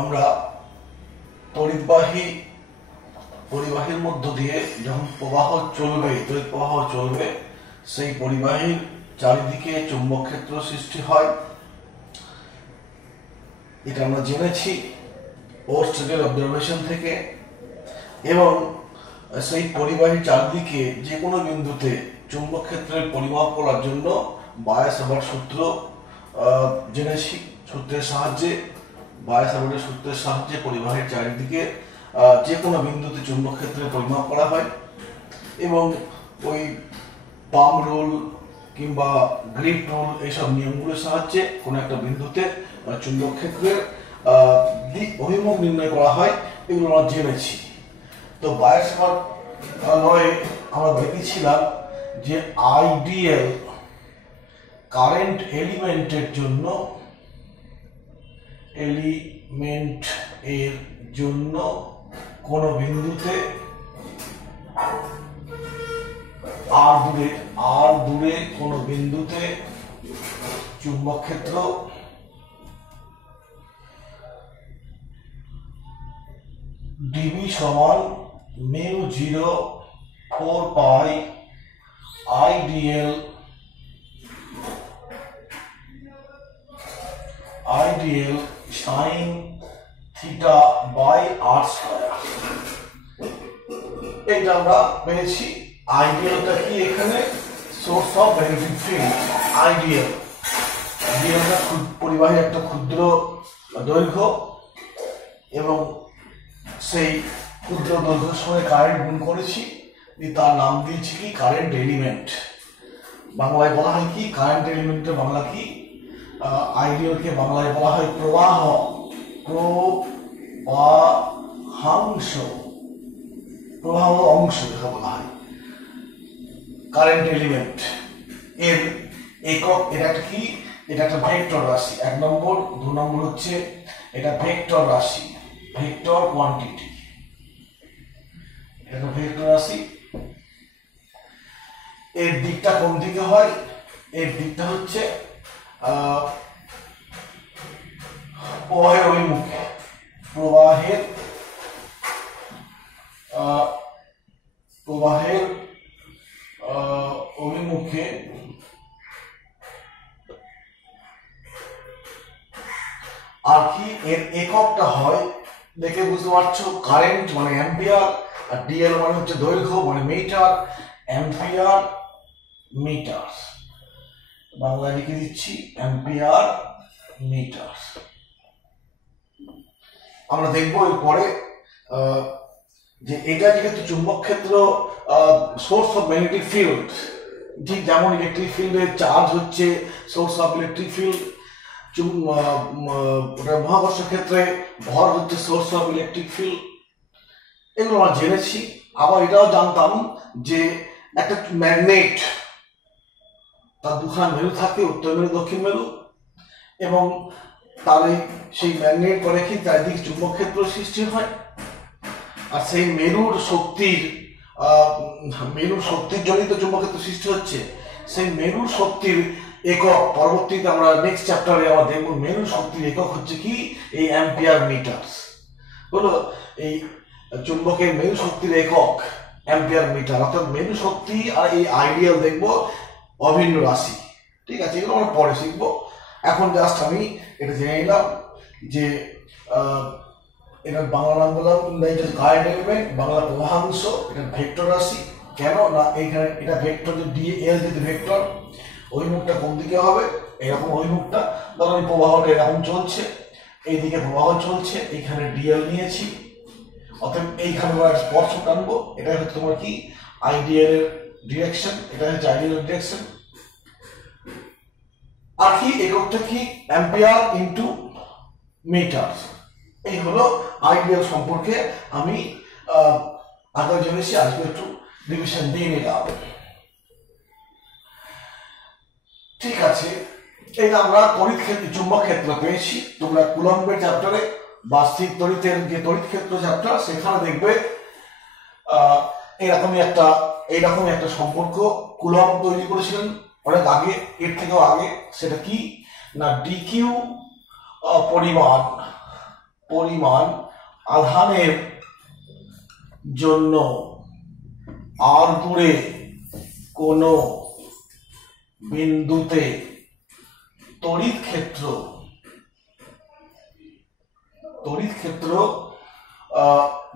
আমরা তড়িৎবাহী পরিবাহীর মধ্য দিয়ে যখন প্রবাহ চলবে, তড়িৎ প্রবাহ চলবে, সেই পরিবাহীর চারিদিকে চুম্বক ক্ষেত্র সৃষ্টি হয়। এটা আমরা জেনেছি ওরস্টেডের অবজারভেশন থেকে। এবং সেই পরিবাহীর চারিদিকে যে কোনো বিন্দুতে চুম্বক ক্ষেত্রের পরিমাপ করার জন্য বায়স-সাভার্ট সূত্র জেনেছি। সূত্রের সাহায্যে, বায়স-সাভার্টের সূত্রের সাহায্যে পরিবাহীর চারিদিকে যে কোনো বিন্দুতে চুম্বক ক্ষেত্রের পরিমাপ করা হয়। এবং ওই পাম রুল কিংবা গ্রিপ রুল এইসব নিয়মগুলোর সাহায্যে কোনো একটা বিন্দুতে চুম্বক ক্ষেত্রের দিক অভিমুখ নির্ণয় করা হয়। এগুলো আমরা জেনেছি। তো বায়স-সাভার্ট লয়ে আমরা দেখেছিলাম যে আইডিয়াল কারেন্ট এলিমেন্টের জন্য কোনো বিন্দুতে আর দূরে কোনো বিন্দুতে চুম্বক ক্ষেত্র ডিবি সমান μ0 4π ideal sin theta by r square. এটা আমরা পেয়েছি। আইডিয়ালটা কি? এখানে সোর্স অফ ম্যাগনেটিক ফিল্ড। আইডিয়ালটা পরিবাহীর একটা ক্ষুদ্র দৈর্ঘ্য এবং সেই ক্ষুদ্র দৈর্ঘ্যের সঙ্গে কারেন্ট গুণ করেছি, তার নাম দিয়েছি কি? Current element. বাংলায় বলা হয় কি? কারেন্ট এলিমেন্টের বাংলা কি? আইডিয়ালকে বাংলায় বলা হয় প্রবাহ, প্রবাহ অংশ দেখা বলা হয় কারেন্ট এলিমেন্ট। এর একক, এটা একটা কি? এটা একটা ভেক্টর রাশি। 1 নম্বর। 2 নম্বর হচ্ছে এটা ভেক্টর রাশি, ভেক্টর কোয়ান্টিটি। এটা ভেক্টর রাশি। এর দিকটা কোন দিকে হয়? এর দিকটা হচ্ছে প্রবাহের অভিমুখে, প্রবাহের অভিমুখে আর কি এর এককটা হয় দেখে বুঝতে পারছো। কারেন্ট মানে অ্যাম্পিয়ার, আর ডিএল মানে হচ্ছে দৈর্ঘ্য মানে মিটার, অ্যাম্পিয়ার মিটার। বাংলায় লিখে দিচ্ছি অ্যাম্পিয়ার মিটার। আমরা দেখবো এরপরে যে এটা যেহেতু চুম্বক ক্ষেত্র সোর্স অফ ম্যাগনেটিক ফিল্ড, ঠিক যেমন ইলেকট্রিক ফিল্ডের চার্জ হচ্ছে সোর্স অফ ইলেকট্রিক ফিল্ড, মহাকর্ষ ক্ষেত্রে ভর হচ্ছে সোর্স অফ ইলেকট্রিক ফিল্ড। এগুলো আমরা জেনেছি। আবার এটাও জানতাম যে একটা ম্যাগনেট, তার দুখানা মেরু থাকে, উত্তর মেরু দক্ষিণ মেরু, এবং তাহলে সেই ম্যাগনেট করে কি চারিদিকে চুম্বক ক্ষেত্র সৃষ্টি হয়। আর সেই মেরুর শক্তির জন্যই তো চুম্বক ক্ষেত্র সৃষ্টি হচ্ছে। সেই মেরুর শক্তির একক পরবর্তীতে আমরা নেক্সট চ্যাপ্টারে আমরা দেখব। মেরুর শক্তির একক হচ্ছে কি? এই অ্যাম্পিয়ার মিটার হলো এই চুম্বকের মেরু শক্তির একক অ্যাম্পিয়ার মিটার। অর্থাৎ মেরু শক্তি আর এই আইডিয়াল দেখবো অভিন্ন রাশি। ঠিক আছে, এগুলো আমরা পরে শিখবো। এখন জাস্ট আমি এটা জেনে নিলাম যে এটার বাংলা নাম বললাম কারেন্ট এলিমেন্ট, বাংলা প্রবাহাংশ। এটা ভেক্টর রাশি। কেন না এইখানে এটা ভেক্টর, যে ডিএল যদি ভেক্টর, অভিমুখটা কোন দিকে হবে? এরকম অভিমুখটা। ধরো এই প্রবাহটা এরকম চলছে, এইদিকে প্রবাহ চলছে, এইখানে ডিএল নিয়েছি, অতএব এইখানে আমরা স্পর্শ টানবো। এটা হচ্ছে তোমার কি? আইডিয়াল এর ডিরেকশন। এটা হচ্ছে আইডিয়াল ডিরেকশন। আর কি এককটা কি? Ampere into metre. এই হলো আইডিয়াল সম্পর্কে আমি আগে জেনেছি, আজকে একটু ডিভিশন দিয়ে নিলাম। ঠিক আছে, এটা আমরা তড়িৎ ক্ষেত্র, চুম্বক ক্ষেত্র পেয়েছি। তোমরা কুলম্বের চ্যাপ্টারে বা স্থির তড়িতের যে তড়িৎ ক্ষেত্র চ্যাপ্টার, সেখানে দেখবে এইরকমই একটা সম্পর্ক কুলম্ব তৈরি করেছিলেন অনেক আগে, এর থেকেও আগে। সেটা কি না, ডিকিউ পরিমাণ পরিমাণ আধানের জন্য আর দূরে কোনো বিন্দুতে তড়িৎ ক্ষেত্র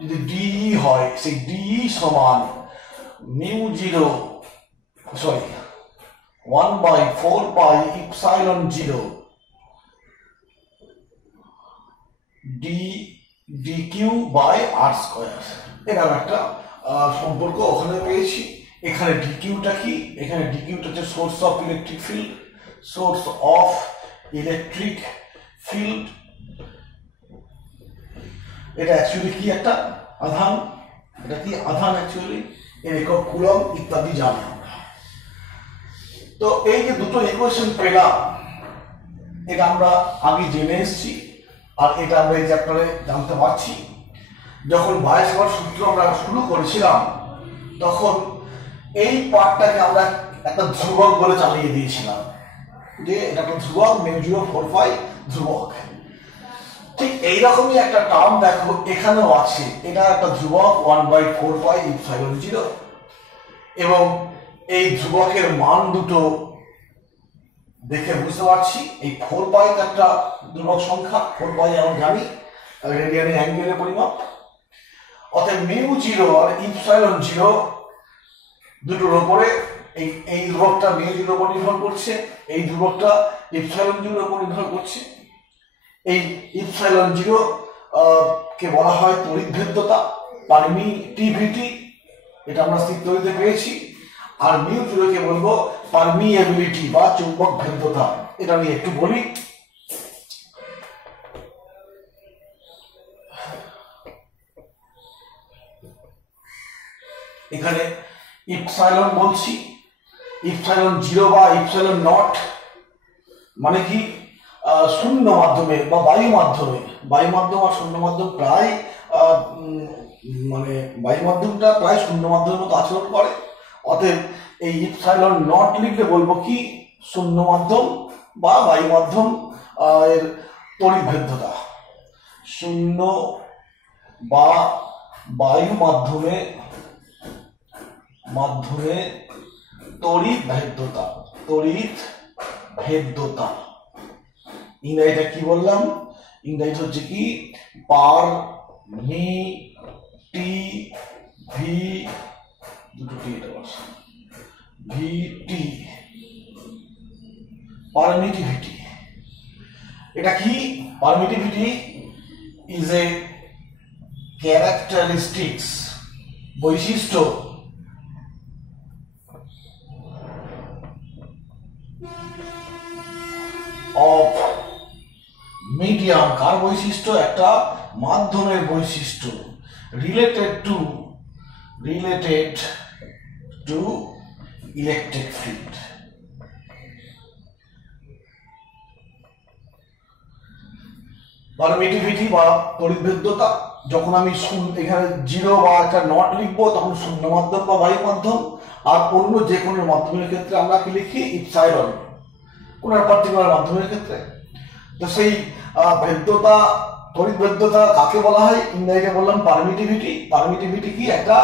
যদি ডিই হয়, সেই ডিই সমান mu zero 1/4 pi epsilon zero dq by r square. এরকম একটা সম্পর্ক ওখানে পেয়েছি। এখানে ডিকিউটা কি? এখানে ডিকিউটা হচ্ছে সোর্স অফ ইলেকট্রিক ফিল্ড। এটা অ্যাকচুয়ালি কি? একটা আধান। এটা কি আধান অ্যাকচুয়ালি? এর একক কুলম্ব ইত্যাদি জানি আমরা। তো এই যে দুটো ইকুয়েশন পেলাম, এটা আমরা আগে জেনে এসেছি, আর এটা আমরা এই চ্যাপ্টারে জানতে পারছি। যখন বায়োসাভার্ট সূত্র আমরা শুরু করেছিলাম, তখন এই পার্টটাকে আমরা একটা ধ্রুবক বলে চালিয়ে দিয়েছিলাম, যে এটা একটা ধ্রুবক, μ045 ধ্রুবক। ঠিক এইরকমই একটা টার্ম দেখো এখানেও আছে, এটা একটা ধ্রুবক 1/4 পাই ইপসাইলন জিরো, এবং এই ধ্রুবকের মান দুটো দেখে বুঝতে পারছি। এই 4 পাই একটা ধ্রুবক সংখ্যা, 4 পাই আমরা জানি রেডিয়ানে অ্যাঙ্গেলের পরিমাপ। অতএব μ0 আর ইপসাইলন জিরো দুটোর উপরে এই ধ্রুবকটা μ0 উপর নির্ভর করছে, এই ধ্রুবকটা ইপসাইলন জিরোর উপর নির্ভর করছে। এই ইপসাইলন জিরো কে বলা হয় তড়িৎভেদ্যতা, পারমিটিভিটি, এটা আমরা স্থির তড়িতে পেয়েছি। আর μ0 কে বলবো পারমিএবিলিটি বা চুম্বক ভেদ্যতা। এটা নিয়ে একটু বলি। এখানে ইপসাইলন বলছি, ইপসাইলন জিরো বা ইপসাইলন নট মানে কি? শূন্য মাধ্যমে বা বায়ু মাধ্যম আর শূন্য মাধ্যম প্রায় মানে বায়ু মাধ্যমটা প্রায় শূন্য মাধ্যমের মতো আচরণ করে। অতএব এই ইপসাইলন নট লিখলে বলবো কি? শূন্য মাধ্যম বা বায়ু মাধ্যম এর তড়িৎভেদ্যতা। শূন্য বা বায়ু মাধ্যমে তড়িৎভেদ্যতা। ইংরেজিটা কি বললাম? ইংরেজি হচ্ছে কি? পারমিটিভিটি। এটা কি? পারমিটিভিটি ইজ এ ক্যারেক্টারিস্টিক্স, বৈশিষ্ট্য অফ মিডিয়াম। কার বৈশিষ্ট্য? একটা মাধ্যমের বৈশিষ্ট্য। Related to electric field. Permittivity বা তড়িৎভেদ্যতা, যখন আমি এখানে জিরো বা একটা নট লিখবো তখন শূন্য মাধ্যম বা বায়ু মাধ্যম, আর অন্য যে কোনো মাধ্যমের ক্ষেত্রে আমরা কি লিখি? ইপসাইলন, কোন পার্টিকুলার মাধ্যমের ক্ষেত্রে। তো সেই ভেদ্যতা, তড়িৎভেদ্যতা কাকে বলা হয়? ইংরেজিতে বললাম পারমিটিভিটি। পারমিটিভিটি কি? একটা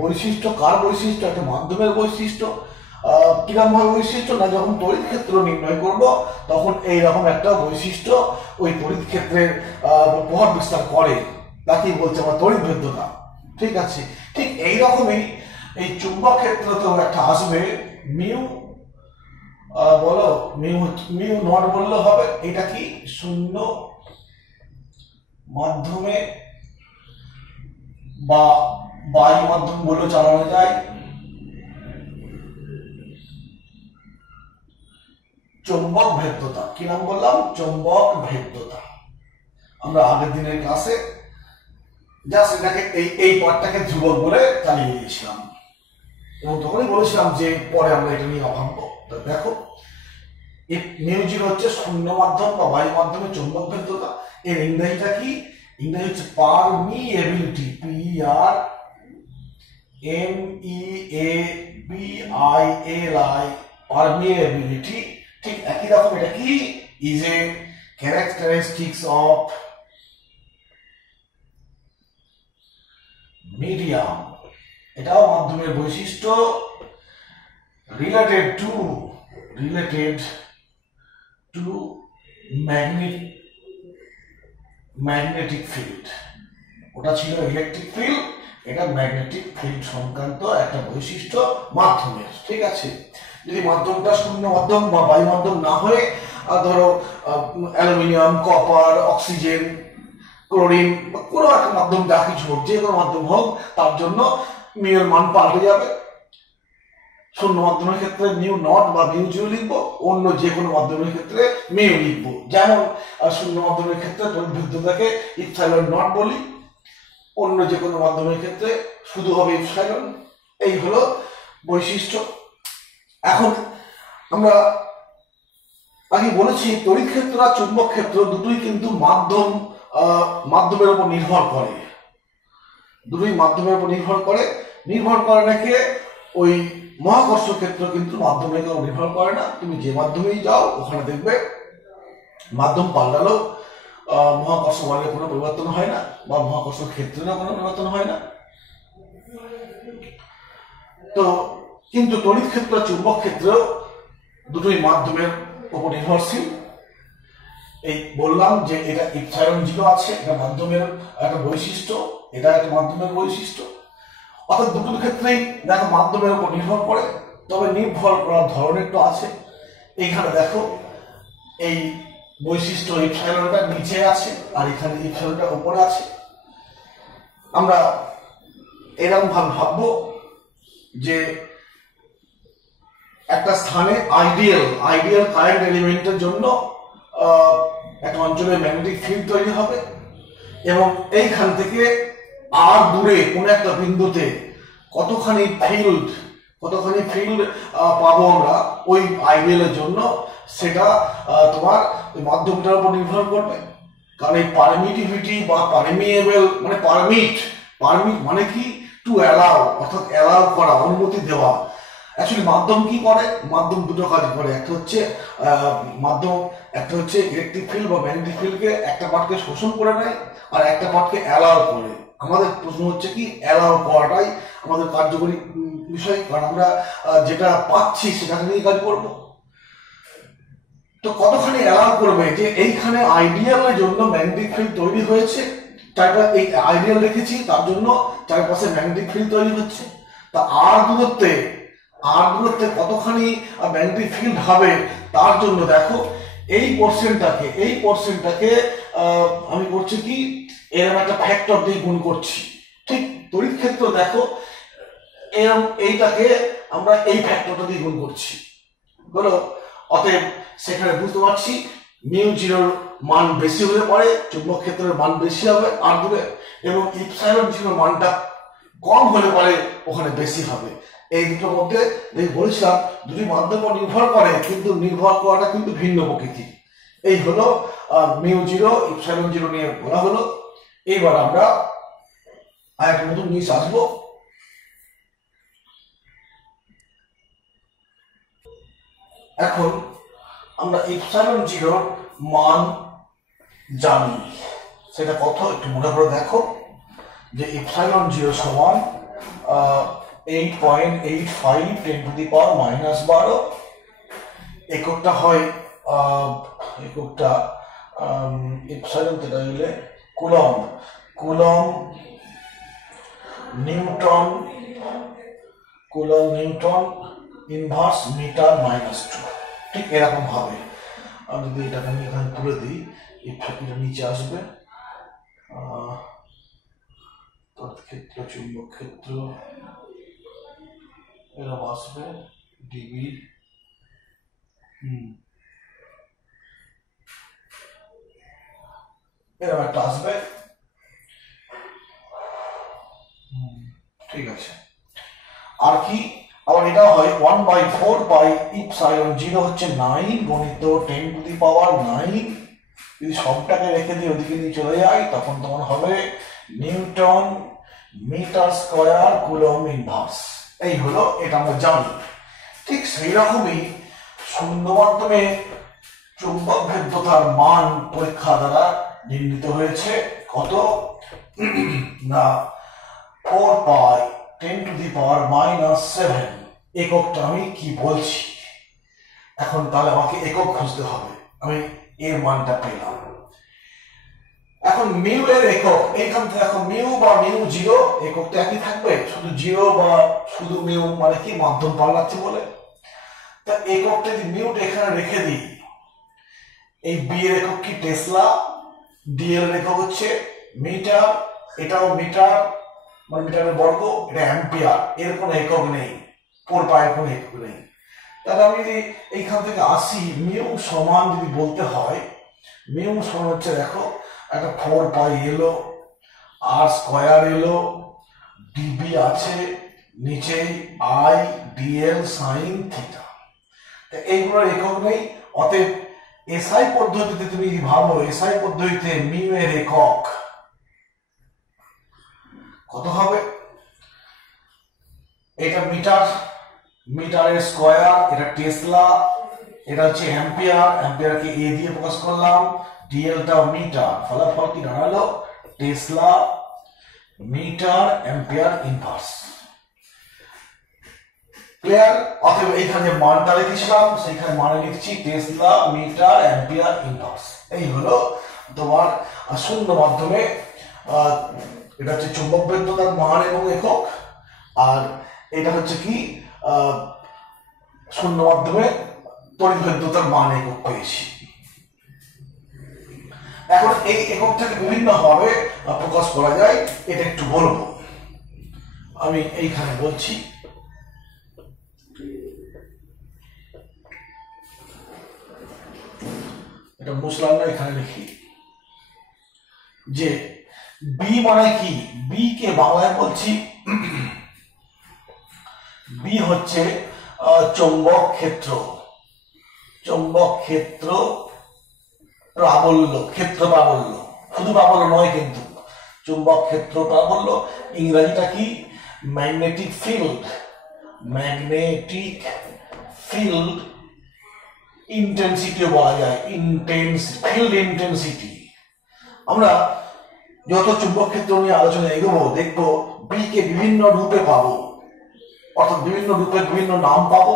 বৈশিষ্ট্য। কার বৈশিষ্ট্য? একটা মাধ্যমের বৈশিষ্ট্য। কিরকম ভাবে বৈশিষ্ট্য? না, যখন তড়িৎ ক্ষেত্র নির্ণয় করব তখন এইরকম একটা বৈশিষ্ট্য ওই তড়িৎ ক্ষেত্রের প্রভাব বিস্তার করে, তাকেই বলছে আমরা তড়িৎভেদ্যতা। ঠিক আছে? ঠিক এইরকমই এই চুম্বক ক্ষেত্রতেও একটা আসবে মিউ। বলো মিউ নট বললে হবে। এটা কি? শূন্য মাধ্যমে বা বায়ু মাধ্যম বলে চালানো যায়। চৌম্বক ভেদ্যতা। কি নাম বললাম? চৌম্বক ভেদ্যতা। আমরা আগের দিনের ক্লাসে জাস্ট এটাকে এই পার্টটাকে ধ্রুবক বলে চালিয়ে দিয়েছিলাম, এবং তখনই বলেছিলাম যে পরে আমরা এটা নিয়ে ভাববো। দেখো, μ0 হচ্ছে শূন্য মাধ্যম বা বায়ু মাধ্যমে চৌম্বক ভেদ্যতা। এর ইংরেজিটা কি? ইংরেজি হচ্ছে পারমিএবিলিটি। PRMEABILI, পারমিএবিলিটি। ঠিক একই রকম এটা কি? Is a characteristics of medium, এটাও মাধ্যমের বৈশিষ্ট্য। রিলেটেড টু ম্যাগনেটিক ফিল্ড, ওটা ছিল ইলেকট্রিক ফিল্ড, এটা ম্যাগনেটিক ফিল্ড সংক্রান্ত একটা বৈশিষ্ট্য মাধ্যমের। ঠিক আছে, যদি মাধ্যমটা শূন্য মাধ্যম বা বায়ু মাধ্যম না হয়ে ধরো অ্যালুমিনিয়াম, কপার, অক্সিজেন, ক্লোরিন বা কোনো একটা মাধ্যম, যা কিছু হোক, যে কোনো মাধ্যম হোক, তার জন্য মিউ এর মান পাল্টে যাবে। শূন্য মাধ্যমের ক্ষেত্রে মিউ নট বা মিউ জিরো লিখবো, অন্য যে কোনো মাধ্যমের ক্ষেত্রে মিউ লিখবো। যেমন শূন্য মাধ্যমের ক্ষেত্রে তড়িৎভেদ্যতাকে ইপসাইলন নট বলি, অন্য যে কোনো মাধ্যমের ক্ষেত্রে শুধু হবে ইপসাইলন। এই হলো বৈশিষ্ট্য। এখন আমরা আগে বলেছি তড়িৎ ক্ষেত্র আর চুম্বক ক্ষেত্র দুটোই কিন্তু মাধ্যমের উপর নির্ভর করে, দুটোই মাধ্যমের উপর নির্ভর করে নাকি ওই মহাকর্ষ ক্ষেত্র কিন্তু মাধ্যমের উপর নির্ভর করে না। তুমি যে মাধ্যমেই যাও ওখানে দেখবে মাধ্যম পাল্টালেও মহাকর্ষ বলের কোনো পরিবর্তন হয় না, বা মহাকর্ষ ক্ষেত্রেরও কোনো পরিবর্তন হয় না। তো কিন্তু তড়িৎ ক্ষেত্র চুম্বক ক্ষেত্রেও দুটোই মাধ্যমের উপর নির্ভরশীল। এই বললাম যে এটা ইপসাইলন জিরো আছে, এটা মাধ্যমের একটা বৈশিষ্ট্য, এটা একটা মাধ্যমের বৈশিষ্ট্য। অর্থাৎ দুটোর ক্ষেত্রেই দেখো মাধ্যমের উপর নির্ভর করে, তবে নির্ভর করার ধরন একটু আছে। এইখানে দেখো এই বৈশিষ্ট্য ইপসাইলনটা নিচে আছে আর এখানে ইপসাইলনটা উপরে আছে। আমরা এরকম ভাবে ভাববো যে একটা স্থানে আইডিয়াল কারেন্ট এলিমেন্টের জন্য একটা অঞ্চলে ম্যাগনেটিক ফিল্ড তৈরি হবে, এবং এইখান থেকে আর দূরে কোনো একটা বিন্দুতে কতখানি ফিল্ড পাবো আমরা ওই আইডিয়ালের জন্য, সেটা তোমার ওই মাধ্যমটার উপর নির্ভর করবে। কারণ এই পারমিটিভিটি বা পারমিয়েবল মানে পারমিট মানে কি, টু অ্যালাউ, অর্থাৎ অ্যালাউ করা, অনুমতি দেওয়া। অ্যাকচুয়ালি মাধ্যম কি করে, মাধ্যম দুটো কাজ করে। একটা হচ্ছে ইলেকট্রিক ফিল্ড বা ম্যাগনেটিক ফিল্ডকে একটা পার্টকে শোষণ করে নেয়, আর একটা পার্টকে অ্যালাউ করে। আমাদের প্রশ্ন হচ্ছে কি, অ্যালাউ করাটাই আমাদের কার্যকরী বিষয়, কারণ আমরা যেটা পাচ্ছি সেটা নিয়ে কাজ করব। তো কতখানি অ্যালাউ করবে যে এইখানে আইডিয়ালের জন্য ম্যাগনেটিক ফিল্ড তৈরি হয়েছে, এই আইডিয়াল রেখেছি, তার জন্য চারপাশে ম্যাগনেটিক ফিল্ড তৈরি হচ্ছে। তা আর দূরত্বে কতখানি ম্যাগনেটিক ফিল্ড হবে, তার জন্য দেখো এই পোর্শনটাকে আমি করছি কি, এরকম একটা ফ্যাক্টর দিয়ে গুণ করছি। ঠিক তড়িৎ ক্ষেত্র দেখো এরকম, এইটাকে আমরা এই ফ্যাক্টরটা দিয়ে গুণ করছি। বলো, অতএব সেখানে বুঝতে পারছি মিউ জিরোর মান বেশি হলে পরে চুম্বক ক্ষেত্রের মান বেশি হবে আর দূরে, এবং ইপসাইলন জিরোর মানটা কম হলে পরে ওখানে বেশি হবে। এই দুটোর মধ্যে বলেছিলাম দুটি মাধ্যম নির্ভর করে, কিন্তু নির্ভর করাটা কিন্তু ভিন্ন প্রকৃতি। এই হলো মিউ জিরো ইপসাইলন জিরো নিয়ে বলা হলো। এবার আমরা আরেকটা নতুন জিনিস আসবো। এখন আমরা ইপসাইলন জিরোর মান জানি, সেটা কত একটু মনে করে দেখো, যে ইপসাইলন জিরো সমান 8.85 10⁻⁻12। এককটা হয় ইপসাইলন যেটা হলে কুলম নিউটন ইনভার্স মিটার -2। ঠিক এরকম ভাবে আমি যদি এটাকে আমি এখানে তুলে দিই, এটা নিচে আসবে। ক্ষেত্র চুম্বক ক্ষেত্র এরকম আসবে, ডিবি এরকম একটা আসবে। ঠিক আছে, আর কি, আবার এটা হয় 1/4 পাই ইপসাইলন জিরো হচ্ছে 9 গণিত 10⁻⁹। যদি সবটাকে রেখে দিয়ে ওদিকে নিয়ে চলে যাই, তখন তোমার হবে newton metre square coulomb inverse. এই হলো, এটা আমরা জানি। ঠিক সেই রকমই শূন্য মাধ্যমে চুম্বক ভেদ্যতার মান পরীক্ষা দ্বারা নির্ণীত হয়েছে। কত না 4 পাই 10 টু দি পাওয়ার -7 এককটা আমি কি বলছি। এখন তাহলে আমাকে একক খুঁজতে হবে। আমি এর মানটা পেলাম। এখন মিউ এর একক এইখান থেকে দেখো মিউ বা মিউ জিরো এককটা একই থাকবে, শুধু জিরো বা শুধু মিউ মানে কি মাধ্যম পাল্টাচ্ছে বলে। তা এককটা যদি মিউটা এখানে রেখে দিই, এই বি এর একক কি টেসলা, ডি এর একক হচ্ছে মিটার, এটাও মিটার মানে মিটারের বর্গ, এটা অ্যাম্পিয়ার, এর কোনো একক নেই, 4 পাইয়ের কোনো একক নেই। তাহলে আমি যদি এইখান থেকে আসি মিউ সমান যদি বলতে হয়, মিউ সমান হচ্ছে দেখো একটা 4 পাই এলো, আর স্কয়ার এলো, ডিবি আছে নিচেই আই ডিএল সাইন থিটা। এইগুলোর একক নেই, অতএব এসআই পদ্ধতিতে তুমি যদি ভাবো, এসআই পদ্ধতিতে মিউ এর একক কত হবে? এটা মিটার, মিটারের স্কয়ার, এটা টেসলা, এটা হচ্ছে অ্যাম্পিয়ার, অ্যাম্পিয়ারকে এ দিয়ে প্রকাশ করলাম, ডিএলটা মিটার, ফলাফল কি দাঁড়ালো tesla metre ampere inverse. Clear? অতএব এইখানে মানটা লিখেছিলাম সেইখানে মানে লিখছি টেসলা মিটার অ্যাম্পিয়ার ইনভার্স। এই হলো তোমার শূন্য মাধ্যমে এটা হচ্ছে চুম্বক বৈদ্যুতার মান এবং একক, আর এটা হচ্ছে কি শূন্য মাধ্যমে তড়িৎ বৈদ্যুতার মান একক পেয়েছি। এখন এই এককটাকে বিভিন্ন ভাবে প্রকাশ করা যায়, এটা একটু বলবো। আমি এইখানে বলছি এটা মুসলাম না, এখানে লিখি যে বি মানে কি, বি কে বাংলায় বলছি বি হচ্ছে চৌম্বক ক্ষেত্র, চৌম্বক ক্ষেত্র প্রাবল্য, ক্ষেত্র প্রাবল্য, শুধু প্রাবল্য নয় কিন্তু চুম্বক ক্ষেত্র প্রাবল্য। ইংরেজিটা কি ম্যাগনেটিক ফিল্ড, ম্যাগনেটিক ফিল্ড ইন্টেন্সিটিও বলা যায়, ফিল্ড ইন্টেন্সিটি। আমরা যত চুম্বক ক্ষেত্র নিয়ে আলোচনা এগোবো দেখবো বি কে বিভিন্ন রূপে পাবো, অর্থাৎ বিভিন্ন রূপে বিভিন্ন নাম পাবো,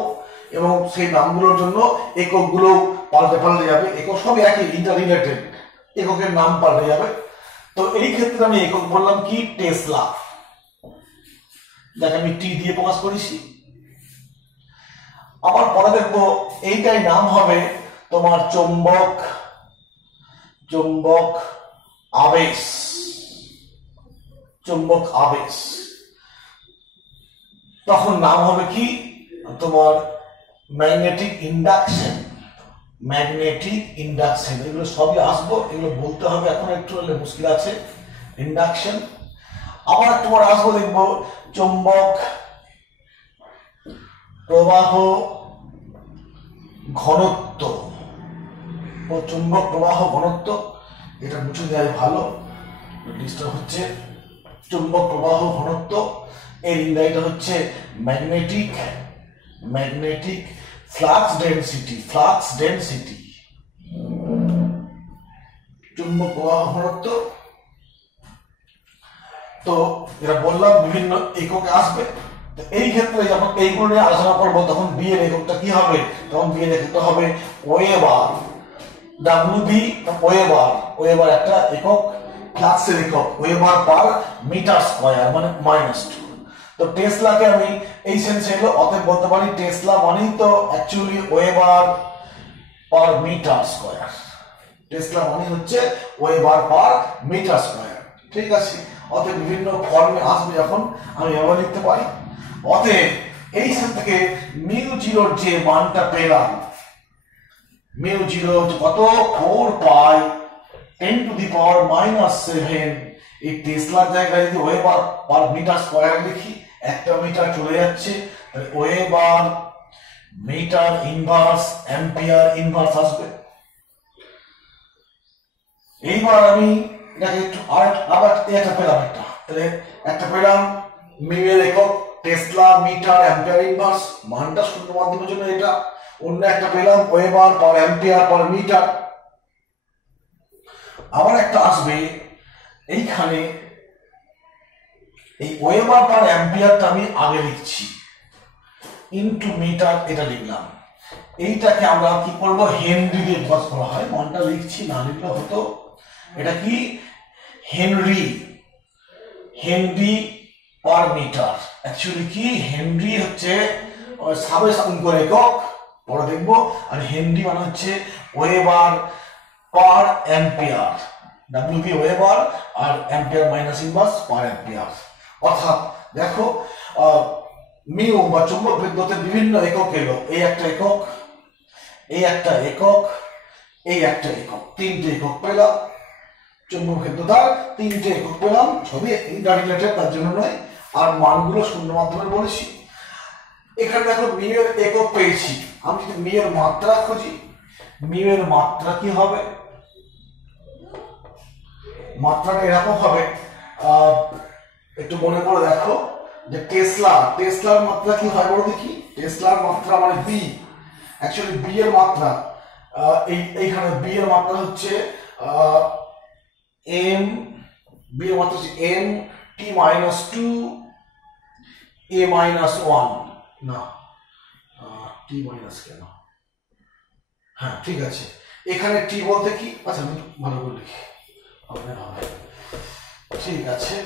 এবং সেই নামগুলোর জন্য এককগুলো পাল্টে পাল্টে যাবে, একক সবই একই ইন্টার রিলেটেড, এককের নাম পাল্টে যাবে। তো এই ক্ষেত্রে আমি একক বললাম কি টেসলা, যাকে আমি টি দিয়ে প্রকাশ করেছি। আবার পরে দেখবো এইটাই নাম হবে তোমার চৌম্বক, চৌম্বক আবেশ, চৌম্বক আবেশ, তখন নাম হবে কি তোমার ম্যাগনেটিক ইন্ডাকশন, ম্যাগনেটিক ইন্ডাকশন। এগুলো সবই আসবো, এগুলো বলতে হবে, এখন একটু হলে মুশকিল আছে। ইন্ডাকশন, আবার একটু পরে আসবো দেখবো চৌম্বক প্রবাহ ঘনত্ব ও চুম্বক প্রবাহ ঘনত্ব, এটা মুছে দেওয়াই ভালো, ডিস্টার্ব হচ্ছে। চুম্বক প্রবাহ ঘনত্ব এর ইংরেজিটা হচ্ছে magnetic, magnetic flux density, flux density, চুম্বক প্রবাহ ঘনত্ব। তো এটা বললাম বিভিন্ন এককে আসবে। এই ক্ষেত্রে যখন এইগুলো নিয়ে আলোচনা করবো তখন বি এর এককটা কি হবে, তখন বি এর এককটা হবে ওয়েবার, ডাব্লিউবি ওয়েবার, ওয়েবার একটা একক, ফ্লাক্সের একক ওয়েবার পার মিটার স্কয়ার মানে -2। তো টেসলাকে আমি এই সেন্সে এলো, অতএব বলতে পারি টেসলা মানেই তো actually weber per metre square, tesla মানে হচ্ছে ওয়েবার পার মিটার স্কয়ার। ঠিক আছে, অতএব বিভিন্ন ফর্মে আসবে যখন আমি এভাবে লিখতে পারি। অতএব এই সেন থেকে মিউ জিরোর যে মানটা পেলাম, মিউ জিরো কত 4 পাই 10 টু দি পাওয়ার -7, এই টেসলার জায়গায় যদি ওয়েবার পার মিটার স্কয়ার লিখি, একটা মিটার চলে যাচ্ছে, তাহলে weber metre inverse ampere inverse আসবে। এইবার আমি এটাকে একটু আবার এটা পেলাম, একটা তাহলে একটা পেলাম মিউ এর একক টেসলা মিটার অ্যাম্পিয়ার ইনভার্স, মানটা শূন্য মাধ্যমের জন্য এটা। অন্য একটা পেলাম weber per ampere per metre. আবার একটা আসবে এইখানে, এই ওয়েবার পার অ্যাম্পিয়ারটা আমি আগে লিখছি, ইনটু মিটার এটা লিখলাম। এইটাকে আমরা কি করব, হেনরি দিয়ে প্রকাশ করা হয়, মানটা লিখছি, না লিখলে হতো। এটা কি henry, henry per metre. Actually কি হেনরি হচ্ছে সাবেস অঙ্কের একক, পরে দেখবো। আর হেনরি মানে হচ্ছে weber per ampere, W B weber, আর ampere minus inverse per ampere. অর্থাৎ দেখো মিউ বা চুম্বক বিদ্যুতের বিভিন্ন একক এলো, এই একটা একক, এই একটা একক, এই একটা একক, তিনটে একক পেলাম। চুম্বক ক্ষেত্রতার তিনটে একক পেলাম, সবই ইন্টাররিলেটেড, তার জন্য নয়। আর মানগুলো শূন্য মাধ্যমে বলেছি। এখানে দেখো মিউ এর একক পেয়েছি, আমি যদি মিউ এর মাত্রা খুঁজি, মিউ এর মাত্রা কি হবে, মাত্রাটা এরকম হবে, একটু মনে করে দেখো যে টেসলার মাত্রা কি হয় বলো দেখি। টেসলার মাত্রা মানে বি, অ্যাকচুয়ালি বি এর মাত্রা, এইখানে বি এর মাত্রা হচ্ছে এম, বি এর মাত্রা হচ্ছে এম টি মাইনাস টু এ মাইনাস ওয়ান, না টি মাইনাস কেন, হ্যাঁ ঠিক আছে। এখানে টি বলতে কি, আচ্ছা আমি ভালো করে লিখি, হবে ঠিক আছে।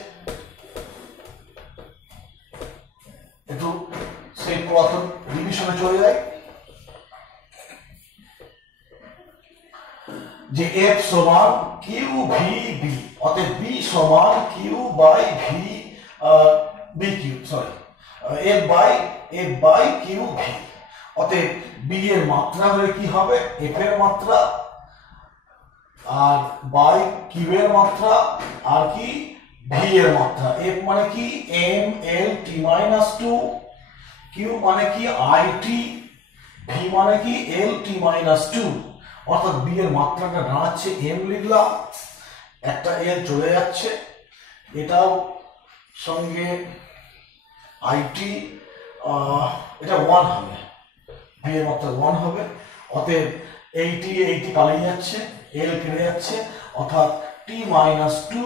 একটু সেই পুরাতন ডিভিশনে চলে যায় যে এফ সমান কিউ ভি বি, অতএব বি সমান Q by V B Q, sorry F by Q V. অতএব বি এর মাত্রা হলে কি হবে, এফ এর মাত্রা, আর বাই কিউ এর মাত্রা, আর কি ভি এর মাত্রা। এফ মানে কি M L T minus two, Q মানে কি আই টি, ভি মানে কি এল টি মাইনাস টু। অর্থাৎ বি এর মাত্রাটা দাঁড়াচ্ছে এম লিখলাম, একটা এল চলে যাচ্ছে, এটাও সঙ্গে আই টি, এটা ওয়ান হবে, বি এর মাত্রা ওয়ান হবে। অতএব এইটি পালিয়ে যাচ্ছে, এল কেটে যাচ্ছে, অর্থাৎ T minus two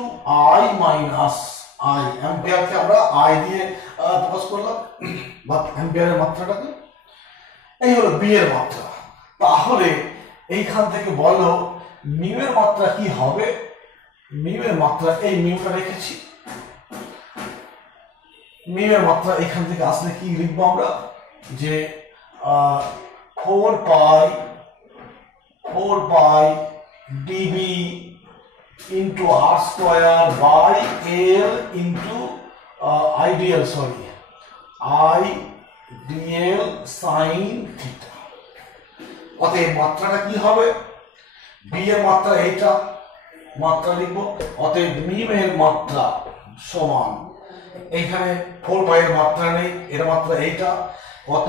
I minus I, অ্যাম্পিয়ারকে আমরা আই দিয়ে প্রকাশ করলাম বা অ্যাম্পিয়ারের মাত্রাটাকে। এই হলো বি এর মাত্রা। তাহলে এইখান থেকে বলো মিউ এর মাত্রা কি হবে। মিউ এর মাত্রা, এই মিউটা রেখেছি, মিউ এর মাত্রা এখান থেকে আসলে কি লিখবো আমরা, যে 4 পাই DB into r square by l into ideal sin theta। অতএব মাত্রাটা কি হবে, বি এর মাত্রা এইটা, মাত্রা লিখবো। অতএব মিউ এর মাত্রা সমান, এখানে 4 পাই এর মাত্রা নেই, এর মাত্রা এইটা, কত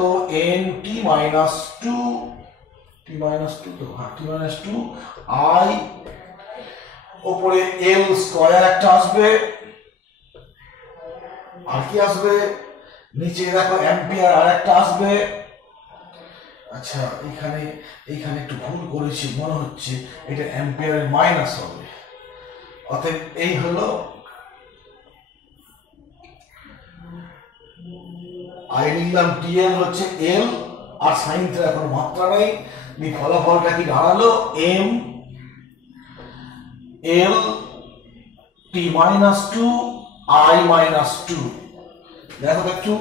n t minus 2 তো হ্যাঁ t minus 2 i, উপরে এল স্কয়ার একটা আসবে, আর কি আসবে নিচে দেখো অ্যাম্পিয়ার আর একটা আসবে। আচ্ছা এইখানে একটু ভুল করেছি মনে হচ্ছে, এটা অ্যাম্পিয়ারের মাইনাস হবে। অতএব এই হলো আই লিখলাম টিএল হচ্ছে এল, আর সাইন থিটা এখন মাত্রা নেই, ফলাফলটা কি দাঁড়ালো M L T minus two I minus two. দেখো একটু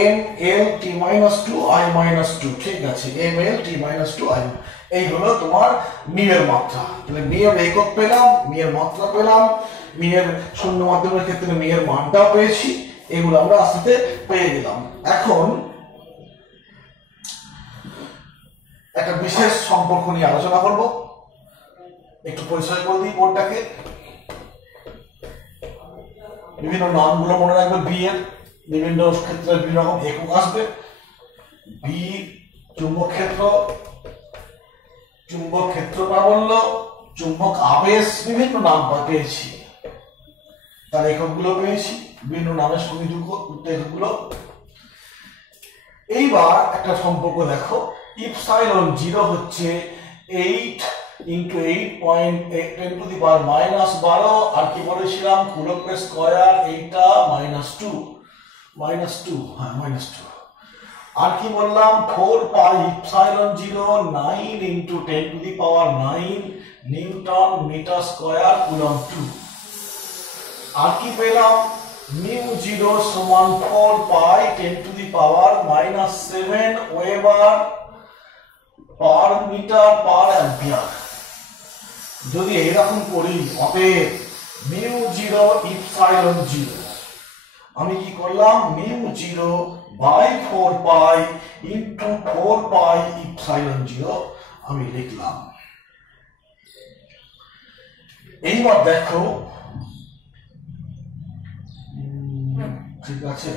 M L T minus two I minus two, ঠিক আছে, M L T minus two I. এই হলো তোমার মিউ এর মাত্রা। তাহলে মিউ এর একক পেলাম, মিউ এর মাত্রা পেলাম, মিউ এর শূন্য মাধ্যমের ক্ষেত্রে মিউ এর মানটাও পেয়েছি, এগুলো আমরা আস্তে পেয়ে গেলাম। এখন একটা বিশেষ সম্পর্ক নিয়ে আলোচনা করব, একটু পরিচয় করে দিই বোর্ডটাকে। বিভিন্ন নামগুলো মনে রাখবে, বি এর বিভিন্ন ক্ষেত্রে বিভিন্ন রকম একক আসবে। বি চুম্বক ক্ষেত্র প্রাবল্য, চুম্বক আবেশ, বিভিন্ন নাম পেয়েছি, তার এককগুলো পেয়েছি, বিভিন্ন নামের সঙ্গে যুক্ত এককগুলো। এইবার একটা সম্পর্ক দেখো, ইপসাইলন 0 হচ্ছে 8 ইন্টু 8.10 টু দি পাওয়ার -12 আর কি বলেছিলাম কুলম্ব স্কয়ার এইটা -2 হ্যাঁ -2 আর কি বললাম 4 pi epsilon 0 9 into 10 to the power 9 newton metre square coulomb 2 আর কি পেলাম মিউ 0 সমান 4 pi 10 to the power -7 weber per metre per ampere. যদি এরকম করি অতএব মিউ 0 ইপসাইলন 0 আমি কি করলাম mu 0 by 4 pi into 4 pi epsilon 0 আমি লিখলাম। এইবার দেখো ঠিক আছে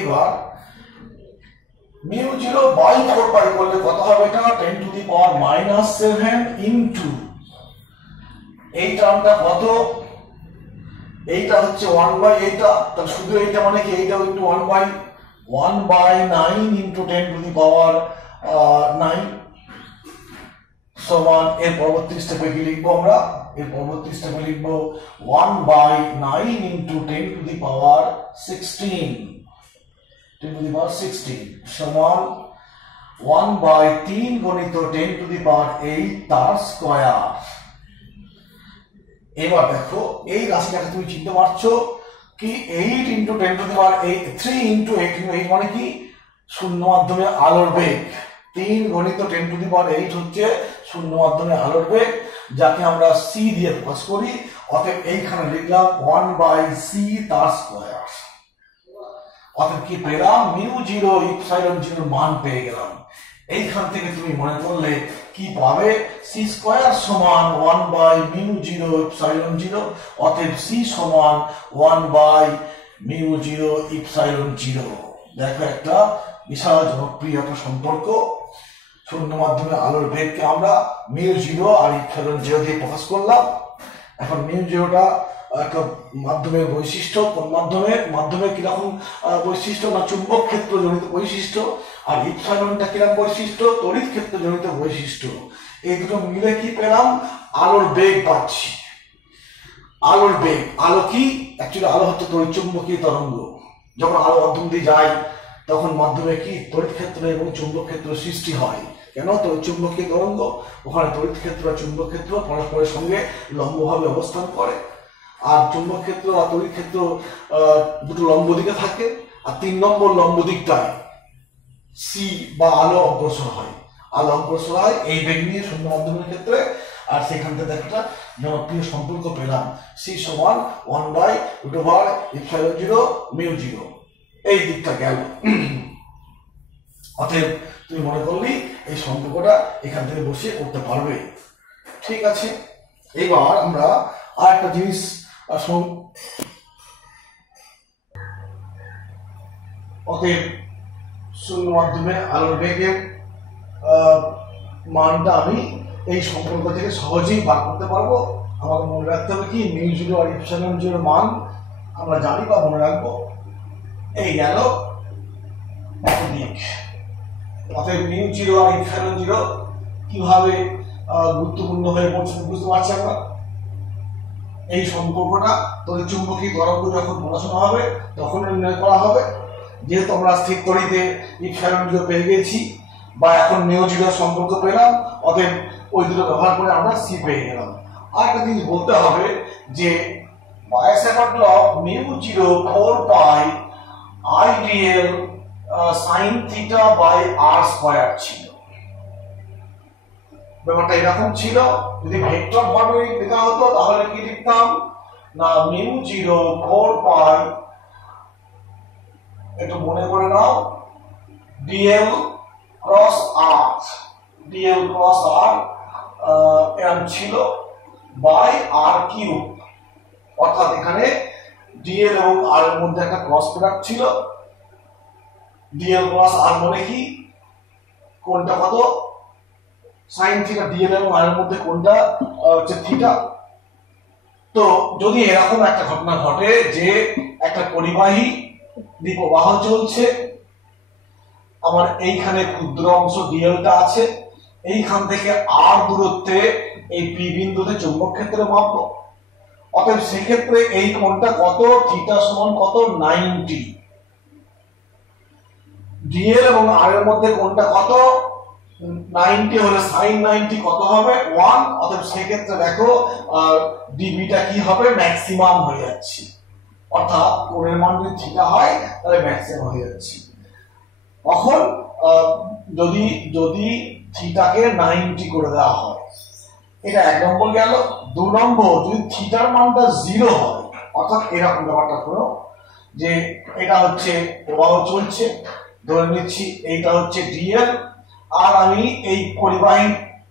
এবার মিউ 0 বাই 4 পাই করলে কত হবে এটা 10 টু দি পাওয়ার -7 ইনটু এই টার্মটা কত এইটা হচ্ছে 1 বাই এইটা তাহলে শুধু এইটা মানে কি এইটা একটু 1 by 9 into 10 to the power 9 সমান এর পরবর্তী স্টেপে কি লিখবো আমরা 1 by 9 into 10 to the power 16 10 to the power 16 সমান 1 বাই 3 গণিত 10 to the power 8 তার স্কয়ার। এবার দেখো এই রাশিটাকে তুমি চিনতে পারছো কি 8 into 10 to the power 3 into 8 মানে কি শূন্য মাধ্যমে আলোর বেগ 3 গণিত 10 to the power 8 হচ্ছে শূন্য মাধ্যমে আলোর বেগ যাকে আমরা c দিয়ে প্রকাশ করি অতএব এইখানে লিখলাম 1 বাই c তার স্কয়ার। অতএব কি পেলাম মিউ 0 ইপসাইলন 0 মান পেয়ে গেলাম। এইখান থেকে তুমি মনে করলে কি পাবে c স্কয়ার সমান 1 বাই মিউ 0 ইপসাইলন 0 অতএব c সমান 1 বাই মিউ 0 ইপসাইলন 0। দেখো একটা বিশাল জনপ্রিয় একটা সম্পর্ক শূন্য মাধ্যমে আলোর বেগকে আমরা মিউ 0 আর ইপসাইলন 0 দিয়ে প্রকাশ করলাম। এখন মিউ 0টা একটা মাধ্যমের বৈশিষ্ট্য কোন মাধ্যমের কিরকম বৈশিষ্ট্য না চুম্বক ক্ষেত্র জনিত বৈশিষ্ট্য আর ইপসাইলনটা কিরকম বৈশিষ্ট্য তড়িৎ ক্ষেত্র জনিত বৈশিষ্ট্য। এই দুটো মিলে কি পেলাম আলোর বেগ পাচ্ছি। আলোর বেগ আলো কি অ্যাকচুয়ালি আলো হচ্ছে তড়িৎ চুম্বকীয় তরঙ্গ। যখন আলো মাধ্যম দিয়ে যায় তখন মাধ্যমে কি তড়িৎ ক্ষেত্র এবং চুম্বক ক্ষেত্র সৃষ্টি হয়। কেন তড়িৎ চুম্বকীয় তরঙ্গ ওখানে তড়িৎ ক্ষেত্র আর চুম্বক ক্ষেত্র পরস্পরের সঙ্গে লম্বভাবে অবস্থান করে আর চুম্বক ক্ষেত্র আর তড়িৎ ক্ষেত্র দুটো লম্ব দিকে থাকে আর 3 নম্বর লম্ব দিকটায় সি বা আলো অগ্রসর হয় এই বেগ নিয়ে শূন্য মাধ্যমের ক্ষেত্রে। আর সেখান থেকে একটা জনপ্রিয় সম্পর্ক পেলাম সি সমান 1 by root over epsilon 0 mu 0 এই দিকটা গেল। অতএব তুমি মনে করলি এই সম্পর্কটা এখান থেকে বসে করতে পারবে। ঠিক আছে এবার আমরা আর একটা জিনিস অতএব শূন্য মাধ্যমে আলোর বেগের মানটা আমি এই সম্পর্ক থেকে সহজেই বার করতে পারবো। আমাকে মনে রাখতে হবে কি মিউ 0 আর ইপসাইলন 0 মান আমরা জানি বা মনে রাখবো। এই গেল দিক। অতএব মিউ 0 আর ইপসাইলন 0 কিভাবে গুরুত্বপূর্ণ হয়ে পড়ছে বুঝতে পারছি আমরা। এই সম্পর্কটা তড়িৎ চুম্বকীয় তরঙ্গ যখন পড়াশোনা হবে তখন নির্ণয় করা হবে। যেহেতু আমরা স্থির তড়িতে ইপসাইলন 0 পেয়ে গেছি বা এখন মিউ 0 সম্পর্ক পেলাম অতএব ওই দুটো ব্যবহার করে আমরা সি পেয়ে গেলাম। আর একটা জিনিস বলতে হবে যে Biot Savart law mu 0 4 pi I d l sine theta by r square ছিল। ব্যাপারটা এরকম ছিল যদি ভেক্টর ফর্মে লেখা হতো তাহলে কি লিখতাম না মিউ 0 4 পাই একটু মনে করে নাও ডিএল ক্রস আর এরকম ছিল বাই আর কিউব। অর্থাৎ এখানে ডিএল এবং আর এর মধ্যে একটা ক্রস প্রোডাক্ট ছিল। ডিএল ক্রস আর মানে কি কোনটা কত সাইন থিটা ডিএল এবং আর এর মধ্যে কোনটা হচ্ছে থিটা। তো যদি এরকম একটা ঘটনা ঘটে যে একটা পরিবাহী প্রবাহ চলছে আমার এইখানে ক্ষুদ্র অংশ ডিএলটা আছে এইখান থেকে আর দূরত্বে এই পি বিন্দুতে চুম্বক ক্ষেত্র মাপবো। অতএব সেক্ষেত্রে এই কোণটা কত, থিটা সমান কত, 90। ডিএল এবং আর এর মধ্যে কোণটা কত, 90 হলে sin 90 কত হবে, 1। অতএব সেক্ষেত্রে দেখো ডিবিটা কি হবে, ম্যাক্সিমাম হয়ে যাচ্ছে। অর্থাৎ কোণের মান যদি থিটা হয় তাহলে ম্যাক্সিমাম হয়ে যাচ্ছে। তখন যদি যদি থিটাকে 90 করে দেওয়া হয়, এটা 1 নম্বর গেল। 2 নম্বর, যদি থিটার মানটা 0 হয়, অর্থাৎ এরকম ব্যাপারটা হলো যে এটা হচ্ছে প্রবাহ চলছে, ধরে নিচ্ছি এইটা হচ্ছে ডিএল, আর আমি এই পরিবাহী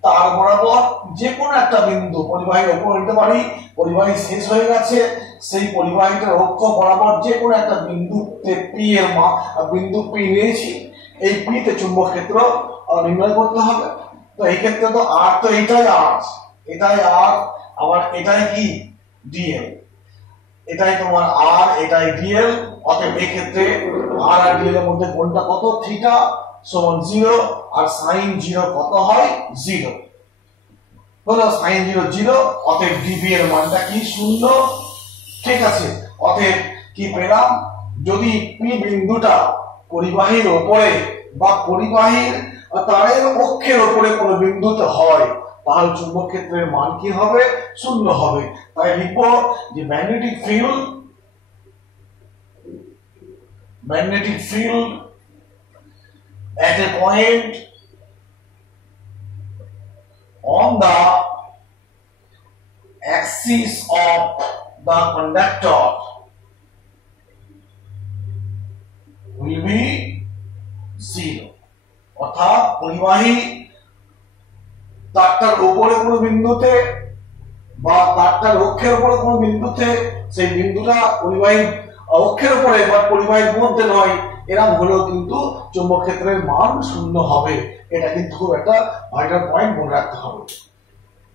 তার বরাবর যে কোনো একটা বিন্দু পরিবাহীর ওপর নিতে পারি, পরিবাহী শেষ হয়ে গেছে, সেই পরিবাহীটার অক্ষ বরাবর যে কোনো একটা বিন্দুতে পি এর বিন্দু পি নিয়েছি, এই পি তে চুম্বক ক্ষেত্র নির্ণয় করতে হবে। তো এই ক্ষেত্রে তো আর, তো এটাই আর, এটাই আর, আবার এটাই কি ডিএল, এটাই তোমার আর, এটাই ডিএল। অতএব এই ক্ষেত্রে আর আর ডিএল এর মধ্যে কোণটা কত, থিটা সমান 0, আর sin 0 কত হয়, 0 হলো, sin 0 0। অতএব ডিবি এর মানটা কি, 0। ঠিক আছে, অতএব কি পেলাম, যদি পি বিন্দুটা পরিবাহীর উপরে বা পরিবাহীর তারের অক্ষের উপরে কোনো বিন্দুতে হয়, তাহলে চুম্বক ক্ষেত্রের মান কি হবে, 0 হবে। তাই লিখবো যে magnetic field at a point on the axis of the conductor will be 0। অর্থাৎ পরিবাহী তারটার উপরে কোনো বিন্দুতে বা তারটার অক্ষের উপরে কোনো বিন্দুতে, সেই বিন্দুটা পরিবাহীর অক্ষের উপরে বা পরিবাহীর মধ্যে নয়, এরকম হলেও কিন্তু চুম্বক ক্ষেত্রের মান 0 হবে। এটা কিন্তু খুব একটা ভাইটাল পয়েন্ট মনে রাখতে হবে।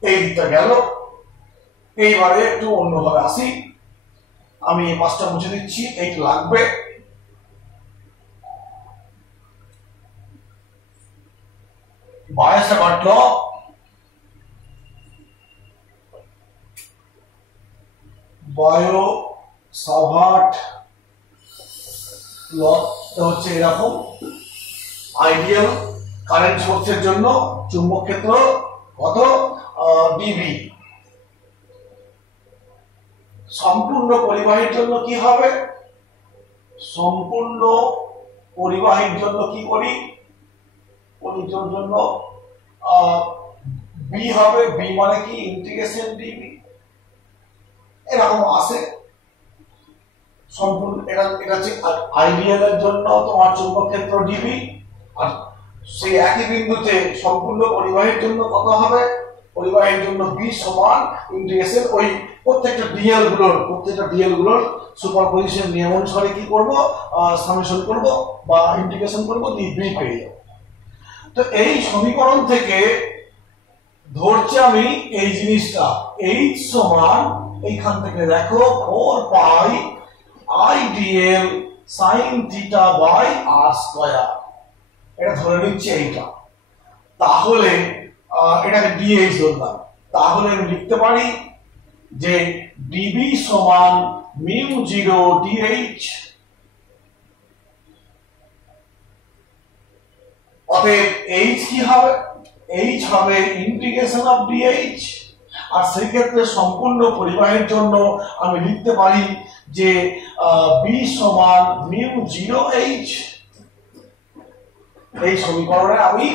এই দিকটা গেল। এইবারে একটু অন্যভাবে আসি, আমি এই পাঁচটা মুছে দিচ্ছি, এইটা লাগবে। বায়োসাভার্ট ল, বায়োসাভার্ট ল হচ্ছে এরকম, আইডিয়াল কারেন্ট সোর্সের জন্য চুম্বক ক্ষেত্র কত, ডিবি। সম্পূর্ণ পরিবাহীর জন্য কি হবে, সম্পূর্ণ পরিবাহীর জন্য কি করি, পরিবাহীর জন্য বি হবে, বি মানে কি, ইন্টিগ্রেশন ডিবি, এরকম আসে সম্পূর্ণ। এটা হচ্ছে আইডিয়াল এর জন্য তোমার চুম্বক ক্ষেত্র ডিবি, আর সেই একই বিন্দুতে সম্পূর্ণ পরিবাহীর জন্য কত হবে, পরিবাহীর জন্য বি সমান ইন্টিগ্রেশন ওই প্রত্যেকটা ডিএল গুলোর সুপারপজিশন নিয়ম অনুসারে কি করব, সামেশন করব বা ইন্টিগ্রেশন করব, দিয়ে বি পেয়ে যাব। তো এই সমীকরণ থেকে ধরছি আমি এই জিনিসটা, এইচ সমান এইখান থেকে দেখো 4 pi I d l sine theta by r square, এটা ধরে নিচ্ছে এইটা। তাহলে এটাকে ডিএইচ ধরলাম, তাহলে আমি লিখতে পারি যে ডিবি সমান মিউ 0 ডিএইচ। অতএব এইচ কি হবে, এইচ হবে ইন্টিগ্রেশন অফ ডিএইচ। আর সেই ক্ষেত্রে সম্পূর্ণ পরিবাহীর জন্য আমি লিখতে পারি যে বি সমান মিউ 0 এইচ। এই সমীকরণে আমি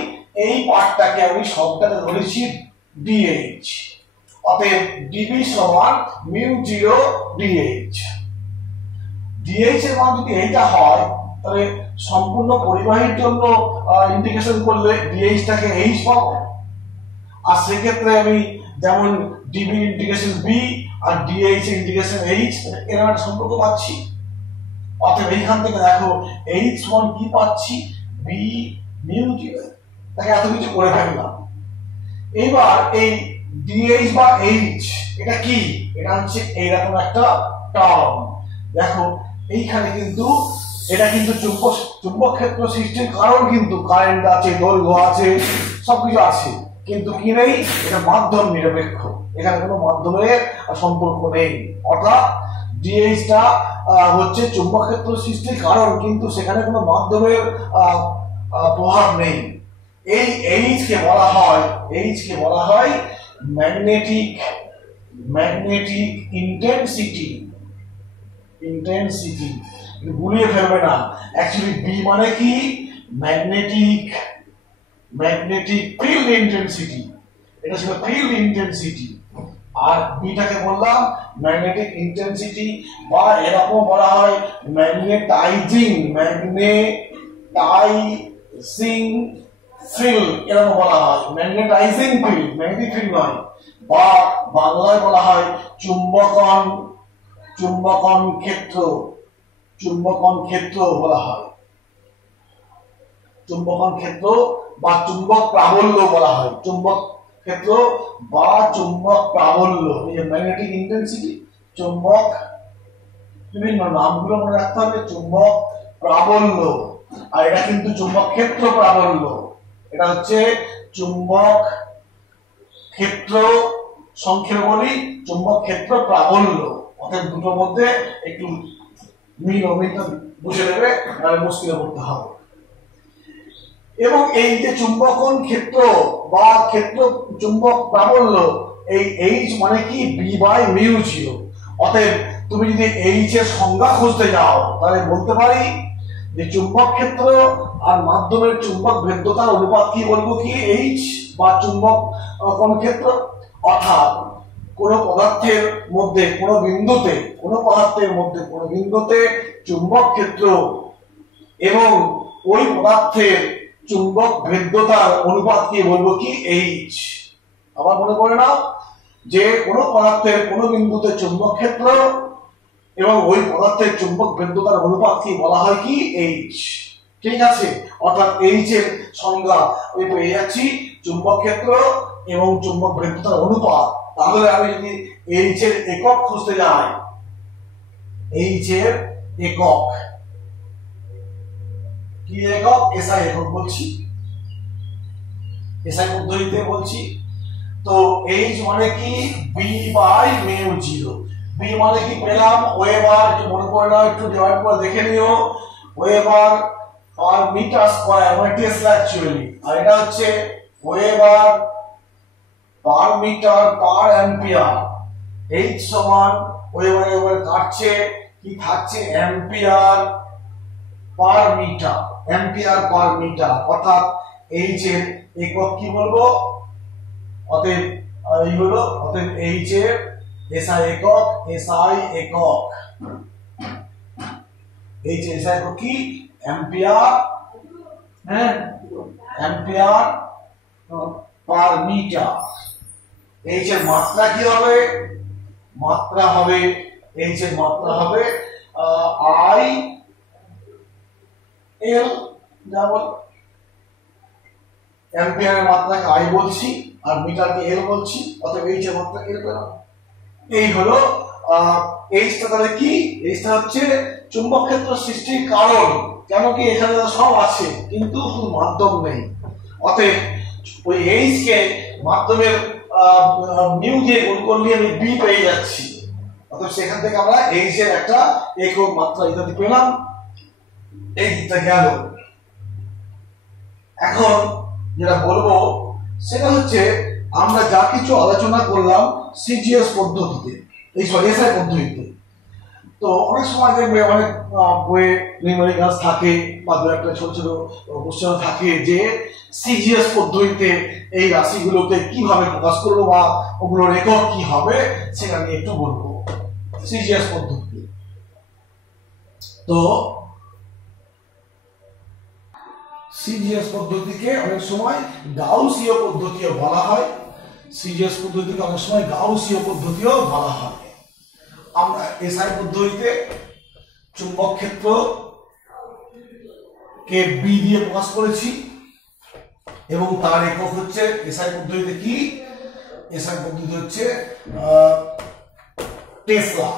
এই পার্টটাকে আমি সবটাকে ধরেছি ডিএইচ। অতএব ডিবি সমান মিউ 0 ডিএইচ। ডিএইচ এর মান যদি এইটা হয়, তাহলে সম্পূর্ণ পরিবাহীর জন্য ইন্টিগ্রেশন করলে ডিএইচটাকে এইচ পাবো। আর সেক্ষেত্রে আমি যেমন ডিবি ইন্টিগ্রেশন বি আর ডিএইচ ইন্টিগ্রেশন এইচ, এর একটা সম্পর্ক পাচ্ছি। অতএব এইখান থেকে দেখো এইচ সমান কি পাচ্ছি, বি মিউ 0। তাকে এত কিছু করে ফেললাম। এবার এই ডিএইচ বা এইচ এটা কি, এটা হচ্ছে এইরকম একটা টার্ম। দেখো এইখানে কিন্তু এটা কিন্তু চুম্বক ক্ষেত্র সৃষ্টির কারণ, কিন্তু কারেন্ট আছে, দৈর্ঘ্য আছে, সবকিছু আছে, কিন্তু কি নেই, এটা মাধ্যম নিরপেক্ষ, এখানে কোনো মাধ্যমের সম্পর্ক নেই। অর্থাৎ ডিএইচটা হচ্ছে চুম্বক ক্ষেত্র সৃষ্টির কারণ, কিন্তু সেখানে কোনো মাধ্যমের প্রভাব নেই। এই এইচ কে বলা হয় ম্যাগনেটিক ইন্টেন্সিটি। গুলিয়ে ফেলবে না, অ্যাকচুয়ালি বি মানে কি, ম্যাগনেটিক ফিল্ড ইন্টেন্সিটি, এটা ছিল ফিল্ড ইন্টেন্সিটি, আর বিটাকে বললাম ম্যাগনেটিক ইন্টেন্সিটি, বা এরকম বলা হয় ম্যাগনেটাইজিং ফিল্ড, এরকম বলা হয় ম্যাগনেটাইজিং ফিল্ড, ম্যাগনেটিক ফিল্ড নয়। বা বাংলায় বলা হয় চুম্বকন ক্ষেত্র বলা হয়, চুম্বকন ক্ষেত্র বা চুম্বক প্রাবল্য বলা হয়, চুম্বক ক্ষেত্র বা চুম্বক প্রাবল্য। এই যে ম্যাগনেটিক ইন্টেন্সিটি, চুম্বক, বিভিন্ন নামগুলো মনে রাখতে হবে, চুম্বক প্রাবল্য, আর এটা কিন্তু চুম্বক ক্ষেত্র প্রাবল্য, এটা হচ্ছে চুম্বক ক্ষেত্র, সংক্ষেপে বলি চুম্বক ক্ষেত্র প্রাবল্য। অর্থাৎ দুটোর মধ্যে একটু অমিলটা বুঝে নেবে, তাহলে মুশকিলে পড়তে হবে। এবং এই যে চুম্বকন ক্ষেত্র বা ক্ষেত্র চুম্বক প্রাবল্য, এই এইচ মানে কি, বি বাই মিউ ছিল। অতএব তুমি যদি এইচ এর সংজ্ঞা খুঁজতে যাও, তাহলে বলতে পারি যে চুম্বক ক্ষেত্র আর মাধ্যমের চুম্বক ভেদ্যতার অনুপাত কি, বলবো কি, এইচ বা চুম্বক কোন ক্ষেত্র। অর্থাৎ কোন পদার্থের মধ্যে কোনো বিন্দুতে চুম্বক ক্ষেত্র এবং ওই পদার্থের চুম্বক ভেদ্যতার অনুপাতকে বলবো কি, এইচ। আবার মনে পড়ে নাও যে কোন পদার্থের কোন বিন্দুতে চুম্বক ক্ষেত্র এবং ওই পদার্থের চুম্বক ভেদ্যতার অনুপাতকে বলা হয় কি, এইচ। ঠিক আছে, অর্থাৎ এইচ এর সংজ্ঞা ওই পেয়ে যাচ্ছি, চুম্বক ক্ষেত্র এবং চুম্বক ভেদ্যতার অনুপাত। তাহলে আমি যদি এইচ এর একক খুঁজতে যাই, এইচ এর একক কি, একক এসআই একক বলছি, এসআই পদ্ধতিতে বলছি। তো এইচ মানে কি, B by mu zero. B মানে কি পেলাম, ওয়েবার, একটু মনে করে নাও, একটু ডিভাইড করে দেখে নিও, ওয়েবার পার মিটার স্কয়ার, মানে টেসলা অ্যাকচুয়ালি, আর এটা হচ্ছে weber per metre per ampere. H সমান ওয়েবার কাটছে, কি থাকছে, অ্যাম্পিয়ার পার মিটার, অর্থাৎ এইচ এর একক কি বলবো, অতএব এই হলো, অতএব এইচ এর এসআই একক এইচ এর এসআই একক কি, ampere, ampere per metre. H এর মাত্রা কি হবে, এইচ এর মাত্রা হবে আই এল, যেমন অ্যাম্পিয়ারের মাত্রাকে আই বলছি আর মিটারকে এল বলছি, অতএব এইচ এর মাত্রা এল পেলাম। এই হলো এইচটা। তাহলে কি, এইচটা হচ্ছে চুম্বক ক্ষেত্র সৃষ্টির কারণ, কেন কি এখানে সব আছে কিন্তু শুধু মাধ্যম নেই। অতএব ওই এইচ কে মাধ্যমের মিউ দিয়ে গুণ করলে আমি বি পেয়ে যাচ্ছি, অতএব সেখান থেকে আমরা এইচ এর একটা একক মাত্রা ইত্যাদি পেলাম। এইটা গেল। এখন যেটা বলবো সেটা হচ্ছে, আমরা যা কিছু আলোচনা করলাম সিজিএস পদ্ধতিতে, এই এসআই পদ্ধতিতে, তো অনেক সময় দেখবে অনেক বইয়ে নিউমেরিক্যালস থাকে বা দু একটা ছোট ছোট কোশ্চেন থাকে যে সিজিএস পদ্ধতিতে এই রাশিগুলোকে কিভাবে প্রকাশ করবো বা ওগুলোর একক কি হবে সেটা নিয়ে একটু বলবো। সিজিএস পদ্ধতি, তো সিজিএস পদ্ধতিকে অনেক সময় গাউসীয় পদ্ধতিও বলা হয়, সিজিএস পদ্ধতিকে অনেক সময় গাউসীয় পদ্ধতিও বলা হয়। আমরা এসআই পদ্ধতিতে চুম্বক ক্ষেত্র কে বি দিয়ে প্রকাশ করেছি এবং তার একক হচ্ছে, এসআই পদ্ধতিতে কি, এসআই পদ্ধতি হচ্ছে টেসলা।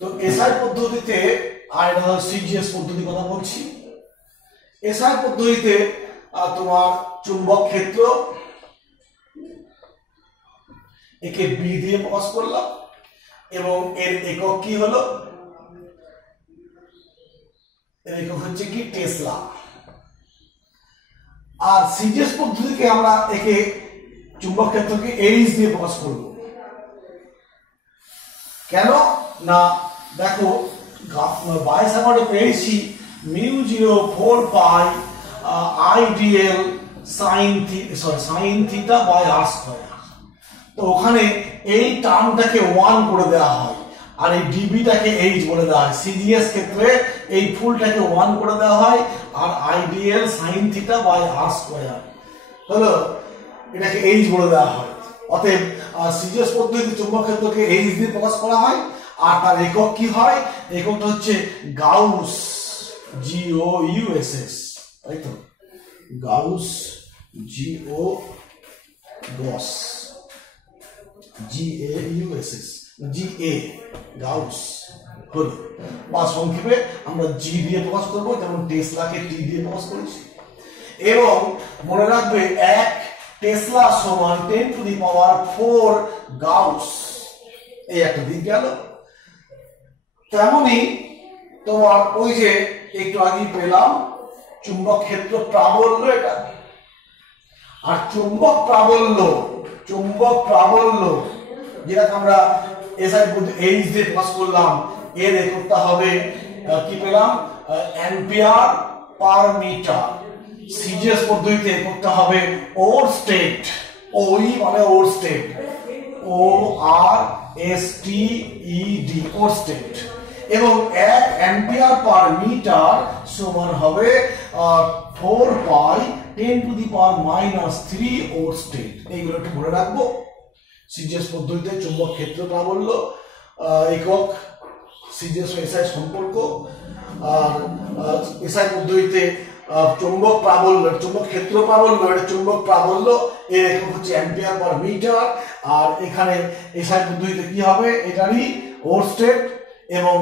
তো এসআই পদ্ধতিতে, আর এটা সিজিএস পদ্ধতির কথা বলছি, এসআই পদ্ধতিতে তোমার চুম্বক ক্ষেত্র একে বি দিয়ে প্রকাশ করলাম এবং এর একক কি হলো, এর একক হচ্ছে কি টেসলা। আর সিজিএস পদ্ধতিকে আমরা একে চুম্বক ক্ষেত্রকে এইচ দিয়ে প্রকাশ করব। কেন না দেখো বাই সামারে পেয়েছি μ04 I d l sine theta by r square. তো ওখানে এই টার্মটাকে 1 করে দেওয়া হয় আর এই ডিবিটাকে এইচ বলে দেওয়া হয়। সিজিএস ক্ষেত্রে এই ফুলটাকে 1 করে দেওয়া হয় আর I d l sine theta by r square হলো এটাকে এইচ বলে দেওয়া হয়। অতএব সিজিএস পদ্ধতিতে চুম্বক ক্ষেত্রকে এইচ দিয়ে প্রকাশ করা হয় আর তার একক কি হয়, এককটা হচ্ছে গাউস, GOUSS, তাই তো গাউস, গস, GAUSS, গাউস হলো, বা সংক্ষেপে আমরা জি দিয়ে প্রকাশ করবো, যেমন টেসলাকে টি দিয়ে প্রকাশ করেছি। এবং মনে রাখবে 1 টেসলা সমান 10⁴ গাউস, এই একটা দিক গেল। তেমনি তোমার ওই যে একটু আগে পেলাম চুম্বক ক্ষেত্র প্রাবল্য এটা, আর চুম্বক প্রাবল্য যেটাকে আমরা এসআই এইচ দিয়ে প্রকাশ করলাম, এর এককটা হবে কি পেলাম, অ্যাম্পিয়ার পার মিটার। সিজিএস পদ্ধতিতে এককটা হবে ওর স্টেট, ওই মানে ওর স্টেট, ORSTED, ওর স্টেট। এবং 1 অ্যাম্পিয়ার পার মিটার সমান হবে 4 পাই 10⁻³ ওর স্টেট। এইগুলো একটু মনে রাখবো। সিজিএস পদ্ধতিতে চুম্বক ক্ষেত্র প্রাবল্য একক, সিজিএস ও এসআই সম্পর্ক। আর এসআই পদ্ধতিতে চুম্বক ক্ষেত্র প্রাবল্য, এটা চুম্বক প্রাবল্য, এর একক হচ্ছে অ্যাম্পিয়ার পার মিটার। আর এখানে এসআই পদ্ধতিতে কি হবে, এটারই ওর স্টেট এবং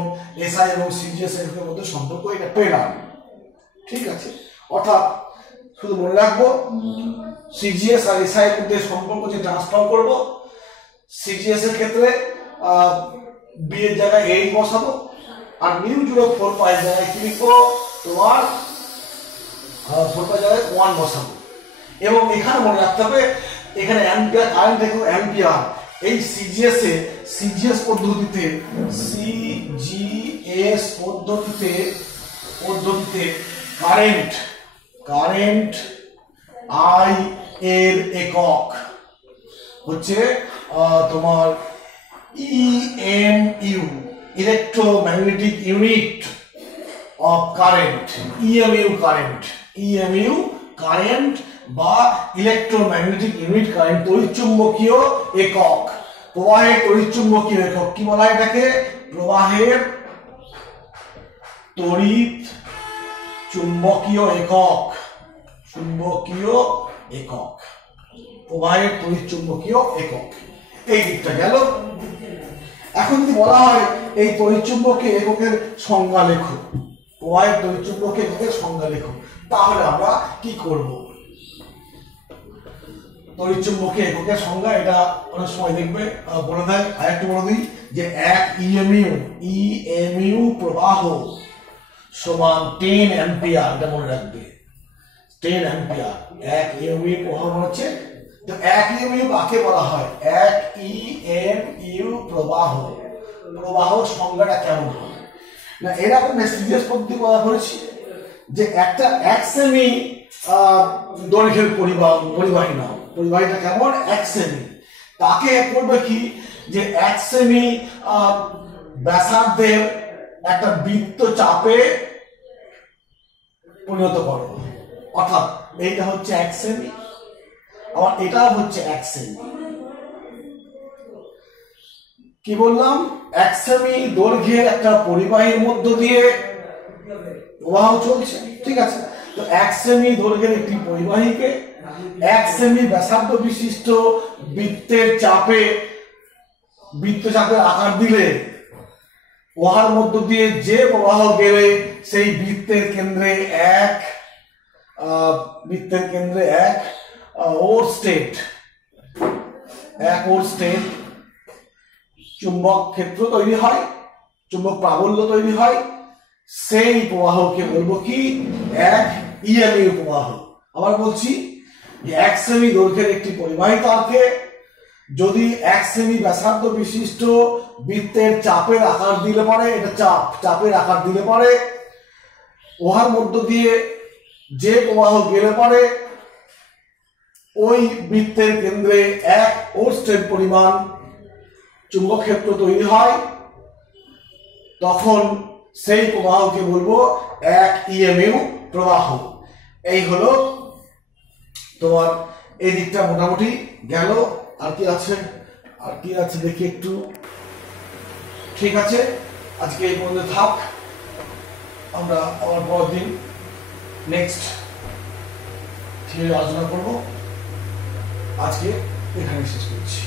এসআই এবং সিজিএস এর মধ্যে সম্পর্ক এটা পেলাম। ঠিক আছে, অর্থাৎ শুধু মনে রাখবো সিজিএস আর এসআই এর মধ্যে সম্পর্ক যে ট্রান্সফার করব, সিজিএস এর ক্ষেত্রে বি এর জায়গায় এইচ বসাবো আর μ04 পাই জায়গায় কি লিখবো, তোমার 4 পাই জায়গায় 1 বসাবো। এবং এখানে মনে রাখতে হবে এখানে অ্যাম্পিয়ার কারেন্ট দেখো অ্যাম্পিয়ার, এই সিজিএস পদ্ধতিতে কারেন্ট আই এর একক হচ্ছে তোমার EMU, electromagnetic unit of current, EMU current বা ইলেকট্রোম্যাগনেটিক ইউনিট কারেন্ট, তড়িৎচুম্বকীয় একক, প্রবাহের তড়িৎচুম্বকীয় একক। কি বলা হয় এটাকে, প্রবাহের তড়িৎ চুম্বকীয় একক, প্রবাহের তড়িৎচুম্বকীয় একক। এই দিকটা গেল। এখন যদি বলা হয় এই তড়িৎচুম্বকীয় এককের সংজ্ঞা লেখো, প্রবাহের তড়িৎচুম্বকীয় এককের সংজ্ঞা লেখো, তাহলে আমরা কি করব? তড়িৎচুম্বকীয় এককের সংজ্ঞা এটা অনেক সময় দেখবে বলে দেয়, আরেকটু বলে দিই যে 1 ইএমইউ প্রবাহ সমান 10 অ্যাম্পিয়ার, এটা মনে রাখবে 10 অ্যাম্পিয়ার। 1 ইএমইউ প্রবাহ হচ্ছে, তো 1 ইএমইউ কাকে বলা হয়, 1 ইএমইউ প্রবাহ সংজ্ঞাটা কেমন হয় না, এরকম সিজিএস পদ্ধতি বলা হয়েছে যে একটা 1 সেমি দৈর্ঘ্যের পরিবাহী নাও, পরিবাহীটা কেমন 1 সেমি, তাকে করবে কি যে 1 সেমি ব্যাসার্ধের একটা বৃত্ত চাপে পরিণত করো, অর্থাৎ এইটা হচ্ছে 1 সেমি, আবার এটাও হচ্ছে 1 সেমি। কি বললাম, 1 সেমি দৈর্ঘ্যের একটা পরিবাহীর মধ্য দিয়ে প্রবাহ চলছে, ঠিক আছে। তো 1 সেমি দৈর্ঘ্যের একটি পরিবাহীকে 1 সেমি ব্যাসার্ধ বিশিষ্ট বৃত্তচাপের আকার দিলে উহার মধ্য দিয়ে যে প্রবাহ গেলে সেই বৃত্তের কেন্দ্রে 1 বৃত্তের কেন্দ্রে এক ওর স্টেট চুম্বক ক্ষেত্র তৈরি হয়, চুম্বক প্রাবল্য তৈরি হয়, সেই প্রবাহকে বলবো কি এক ইএমইউ প্রবাহ। আবার বলছি যে 1 সেমি দৈর্ঘ্যের একটি পরিবাহী তারকে যদি 1 সেমি ব্যাসার্ধ বিশিষ্ট বৃত্তের চাপের আকার দিলে পারে, এটা চাপের আকার দিলে পারে, উহার মধ্য দিয়ে যে প্রবাহ গেলে পারে ওই বৃত্তের কেন্দ্রে 1 ওরস্টেড পরিমাণ চুম্বক ক্ষেত্র তৈরি হয়, তখন সেই প্রবাহকে বলবো এক ইএমইউ প্রবাহ। এই হলো তোমার এই দিকটা মোটামুটি গেল। আর কি আছে দেখি একটু। ঠিক আছে, আজকে এই পর্যন্ত থাক, আমরা আবার পরের দিন নেক্সট আলোচনা করব। আজকে এখানে শেষ করছি।